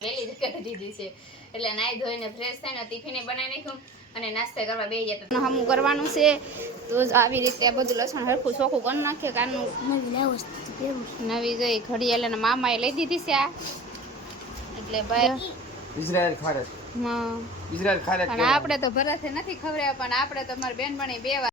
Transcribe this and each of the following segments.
વહેલી જ કરી દીધી છે. એટલે નાઈ ધોઈને ફ્રેશ થઈને ટિફિને બનાવી નાખ્યું અને નાસ્તા કરવા બે જતા હમું કરવાનું છે. તો આવી રીતે આ બધું લસણ હરખું ચોખ્ખું કરી નાખીએ કારનું નવી જોઈ ઘડિયાળ અને મામાએ લઈ દીધી છે આ. એટલે ભાઈ ઇઝરાયલ ખારત હા. ઇઝરાયલ ખારત પણ આપણે તો ભરતે નથી ખબર પણ આપણે તો મારી બની બે વાર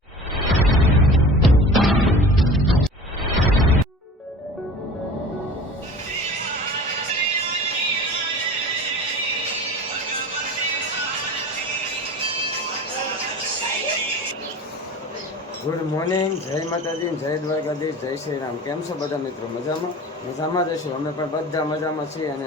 ગુડ મોર્નિંગ, જય માતાજી, જય દ્વારકાધીશ, જય શ્રી રામ કેમ છો બધા મિત્રો? મજામાં? મજામાં જ હશો અમે પણ બધા મજામાં છીએ અને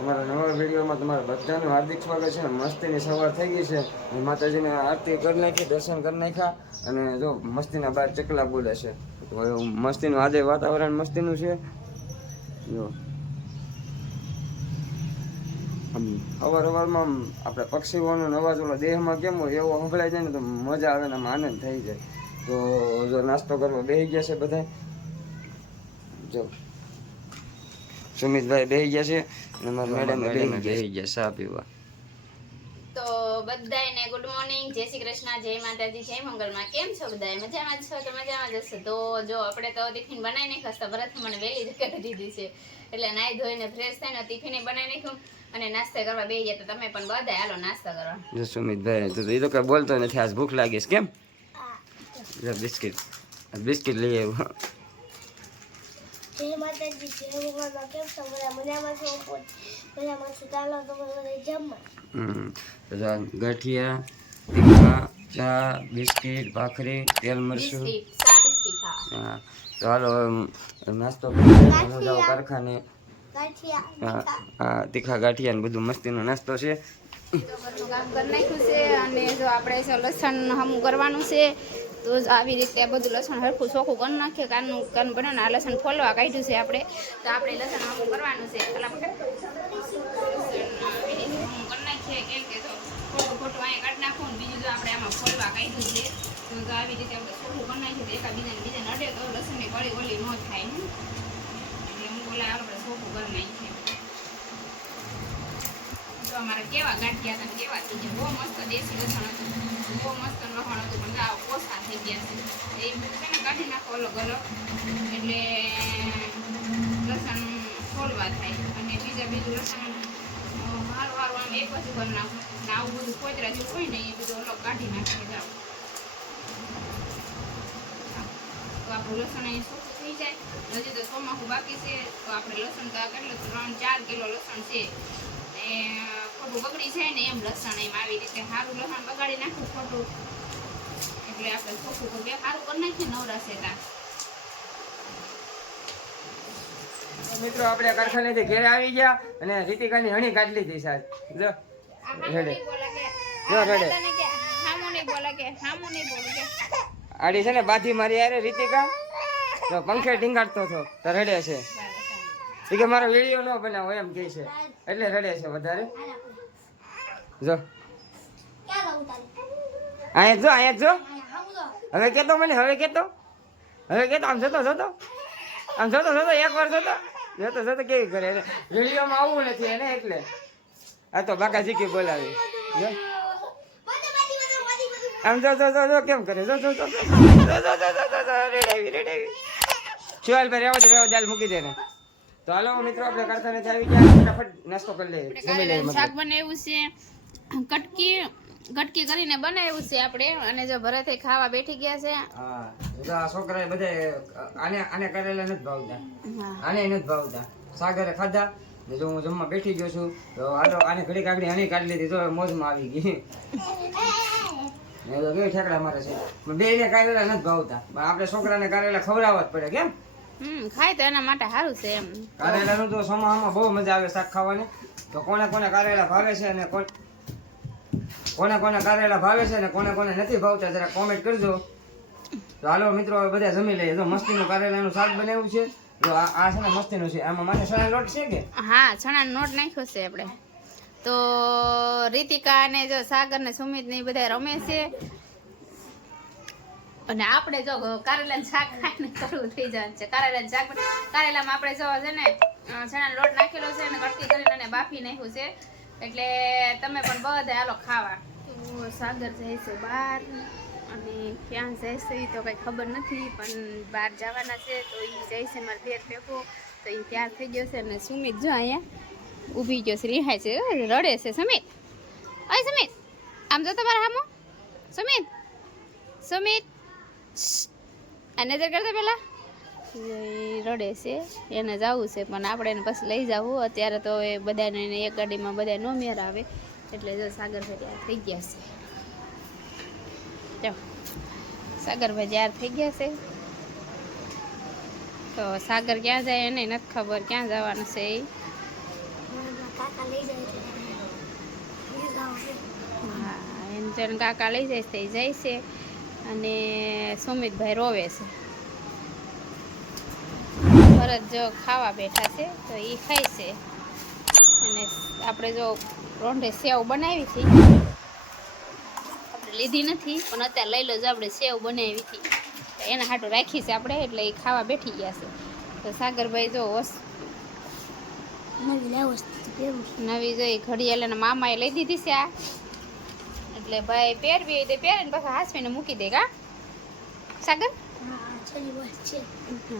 અમારા નવા વિડીયોમાં તમારા બધાનું હાર્દિક સ્વાગત છે. મસ્તીની સવાર થઈ ગઈ છે અને માતાજીને આરતી કરી નાખી, દર્શન કરી નાખ્યા અને જો મસ્તીના બહાર ચકલા બોલે છે. તો મસ્તીનું, આજે વાતાવરણ મસ્તીનું છે. જો. અવાર અવારમાં આપણે પક્ષીઓનો અવાજ દેહમાં કેમ હોય એવો સંભળાય જાય ને તો મજા આવે ને આનંદ થઈ જાય. તો જો નાસ્તો કરવા બેસી ગયા છે બધા જો. સુમિતભાઈ બેસી ગયા છે અને મારા મેડમ બેસી ગયા ચા પીવા. તો બધાને ગુડ મોર્નિંગ જય શ્રી કૃષ્ણ જય માતાજી જય મંગળમાં કેમ છો બધાય? મજામાં છો તો મજામાં જ હશો? તો જો આપણે તો ટિફિન બનાવી નહીં તો ભરત મને વહેલી જ કરી દીધી છે. એટલે નાઈ ધોઈને ફ્રેશ થઈને ટિફિન બનાવી નાખ્યું અને નાસ્તા કરવા બેસી ગયા. તો તમે પણ બધા હાલો નાસ્તા કરવા. જો સુમિતભાઈ તો એ તો કઈ બોલતો નથી આજ ભૂખ લાગી કેમ? બિસ્કિટ બિસ્કિટ લઈ આવ્યો જય માતાજી જય ભગવાનમાં કેમ છો બધા મજામાં છો મજામાં છું ચાલો તો બધા જમવા હમ. તો જો આ ગાંઠિયા તીખા ચા બિસ્કિટ ભાખરી તેલ મરચું હા તો હાલો નાસ્તો હું જાઉં કારખાને હા તીખા ગાંઠિયા ને બધું મસ્તીનો નાસ્તો છે કામ કરી નાખ્યું છે અને જો આપણે લસણ હમું કરવાનું છે તો આવી રીતે આ બધું લસણ હરખું ચોખ્ખું કરી નાખીએ, કાનનું કાન બનાવવાનું આ લસણ ફોલવા કાઢ્યું છે આપણે. તો આપણે લસણ હમું કરવાનું છે. લસણ કરી નાખીએ, કેમ કે ખોટું ખોટું અહીંયા કાઢી નાખવું ને બીજું તો આપણે આમાં ફોલવા કાઢ્યું છે, તો આવી રીતે આપણે ચોખ્ખું કરી નાખીએ તો એકા બીજાને અડે તો લસણની ગળી ગળી ન થાય. એટલે હું બોલા આપણે ચોખ્ખું કરી નાખીએ. તો અમારે કેવા ગાંઠિયા હતા કેવા થઈ ગયા. બહુ મસ્ત દેશી લસણ હતું. બહુ મસ્ત હતું, પણ આ ઓછા થઈ ગયા છે. એ છે કાઢી નાખો અલગ અલગ. એટલે લસણ ફોલવા થાય. અને બીજા બીજું લસણ હારું હારું આમ એક પછી કરી નાખો. આવું બધું કોતરા જેવું હોય ને એ બધું અલગ કાઢી નાખીએ જાઓ તો આપણું લસણ અહીં ચોખ્ખું થઈ જાય. હજી તો ચોમાસું બાકી છે, તો આપણે લસણ તો કેટલું, ત્રણ ચાર કિલો લસણ છે. ને ખોટું બગડી જાય ને એમ લસણ એમ આવી રીતે સારું લસણ બગાડી નાખું ખોટું. એટલે આપણે ચોખ્ખું તો બે સારું કરી નાખીએ નવરાશે તા મિત્રો આપણે કારખાનેથી ઘરે આવી ગયા અને રીતિકાની હણી કાઢી લીધી સાહેબ. જો. રેડે. જો રેડે. આડી છે ને બાધી મારી યારે રીતિકા? તો પંખે ઢીંગાડતો હતો. તો રડે છે. કે મારો વીડિયો ન બનાવો એમ કહે છે. એટલે રડે છે વધારે. જો અહીંયા જો અહીંયા જો હવે કેતો મને હવે કેતો હવે કેતો આમ જતો જતો આમ જતો જતો એક વાર જતો જતો જતો કેવી કરે રેડિયોમાં આવવું નથી એને એટલે આ તો બાકાજી કે બોલાવી આમ જો જો જો કેમ કરે જો જો જો રેડાવી રેડાવી ચાલ ભાઈ રેવા દે રેવા દાલ મૂકી દે ને તો હાલો મિત્રો આપણે કરતા નથી આવી ગયા ફટાફટ નાસ્તો કરી લઈએ શાક બનાવ્યું છે કટકી કટકી કરીને બનાવ્યું છે આપણે. અને જો ભરતે ખાવા બેઠી ગયા છે. હા છોકરા બધે આને આને કરેલા નથી ભાવતા. આને નથી ભાવતા. સાગરે ખાધા. જો હું જમવા બેઠી ગયો છું તો આટો આને ઘડી કાગડી આની કાઢી લીધી તો મોજમાં આવી ગઈ. મેં તો કેવી ઠેકડા મારે છે. બે ને કારેલા નથી ભાવતા. પણ આપણે છોકરાને કારેલા ખવડાવવા જ પડે કેમ? હમ ખાય તો એના માટે સારું છે એમ. કારેલાનું તો સોમાહામાં બહુ મજા આવે શાક ખાવાની. તો કોને કોને કારેલા ભાવે છે અને કોણ કોને કોને કારેલા ભાવે છે ને કોને કોને નથી ભાવતા, જરા કોમેન્ટ કરજો. તો હાલો મિત્રો, હવે બધા જમી લઈએ. જો મસ્તીનું કારેલાનું શાક બનાવ્યું છે. જો આ છે ને મસ્તીનું છે. આમાં માથે ચણા લોટ છે કે? હા ચણા લોટ નાખ્યો છે આપણે. તો રીતિકા અને જો સાગર ને સુમિત ને બધા રમે છે. અને આપણે જો કારેલાનું શાક ખાઈને કરવું થઈ જવાનું છે. કારેલાનું શાક કારેલામાં આપણે જો છે ને ચણા લોટ નાખેલો છે અને કટકી કરીને બાફી નાખ્યું છે. એટલે તમે પણ બધા હાલો ખાવા. તો સાગર જાય બહાર અને ક્યાં એ તો કંઈ ખબર નથી, પણ બહાર જવાના છે તો એ જાય છે મારા દેર ભેગો. તો એ તૈયાર થઈ ગયો છે અને સુમિત જો અહીંયા ઊભી ગયો છે રિહાય છે રડે છે, સમિત. અય સમિત. આમ જો તમારા હામો. સુમિત. સુમિત. આ નજર કરતા પેલા એ રડે છે, એને જવું છે, પણ આપણે એને પછી લઈ જવું. અત્યારે તો એ બધાને એને એક ગાડીમાં બધા નો મેર આવે એટલે જો સાગરભાઈ તૈયાર થઈ ગયા છે. જો સાગરભાઈ તૈયાર થઈ ગયા છે. તો સાગર ક્યાં જાય એને નથી ખબર, ક્યાં જવાનું છે એ. હા, એને જેને કાકા લઈ જાય છે, એ જાય છે. અને સુમિતભાઈ રોવે છે. ભરત જો ખાવા બેઠા છે, તો એ ખાય છે. અને આપણે જો રોંઢે સેવ બનાવી હતી. આપણે લીધી નથી, પણ અત્યારે લઈ લો જો આપણે સેવ બનાવી હતી. એના હાટું રાખી છે આપણે, એટલે એ ખાવા બેઠી ગયા છે. તો સાગરભાઈ જો છે. નવી જોઈ ઘડિયાળ એના મામાએ લઈ દીધી છે આ. એટલે ભાઈ પહેરવી હોય તો પહેરે ને પાછા હાસવીને મૂકી દે, કા? સાગર?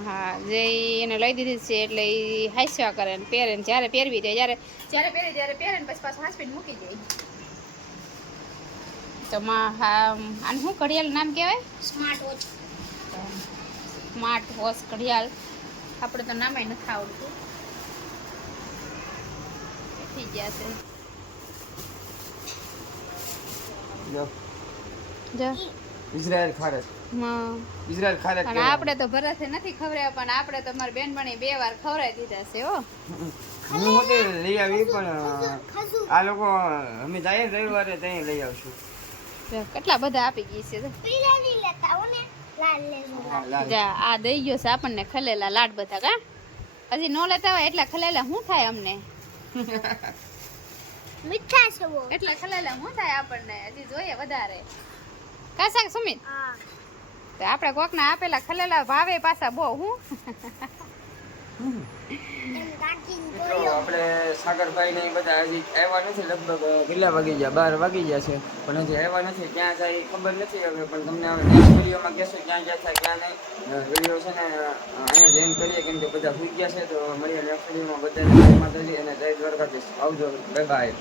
હા જે એને લઈ દીધી છે એટલે એ હાસ્યા કરે ને પહેરે ને જ્યારે પહેરવી દે જ્યારે જ્યારે પહેરે ત્યારે પહેરે ને પછી પાછું હાસવીને મૂકી દે. તો માં હા આનું શું ઘડિયાળ નામ કહેવાય? સ્માર્ટ વોચ સ્માર્ટ વોચ ઘડિયાળ. આપણે તો નામે નથી આવડતું. થઈ ગયા છે. જો. જો. ઇઝરાયલ ખારેજ હા ઇઝરાયલ ખારેજ પણ આપણે તો ભરાથે નથી ખવરાય પણ આપણે તો મારી બેનપણી બે વાર ખવડાવી દીધા છે હો. હું હોતે લઈ આવી પણ આ લોકો અમે જાય ને રવિવારે ત્યાં લઈ આવશું. કેટલા બધા આપી ગઈ છે આ દઈ ગયો છે આપણને ખલેલા લાડ બધા કા? હજી નો લેતા હોય એટલા ખલેલા શું થાય અમને? મીઠા છે એટલા ખલેલા શું થાય આપણને? હજી જોઈએ વધારે. કા સાક સુમિત? હા. તો આપણે કોકના આપેલા ખલેલા ભાવે પાછા બહુ હું? આપણે સાગરભાઈ ને બધા હજી આવ્યા નથી લગભગ કેટલા વાગી ગયા બાર વાગી ગયા છે. પણ હજી આવ્યા નથી ક્યાં જાય એ ખબર નથી હવે પણ તમને હવે નેક્સ્ટ વિડીયોમાં કહેશું ક્યાં ગયા થાય ક્યાં નહીં. વીડિયો છે ને અહીંયા જ એમ કરીએ કેમ કે બધા ભૂઈ ગયા છે તો મળીએ નેક્સ્ટ વિડીયોમાં બધાને જય માતાજી અને જય દ્વારકાધીશ. આવજો બાય બાય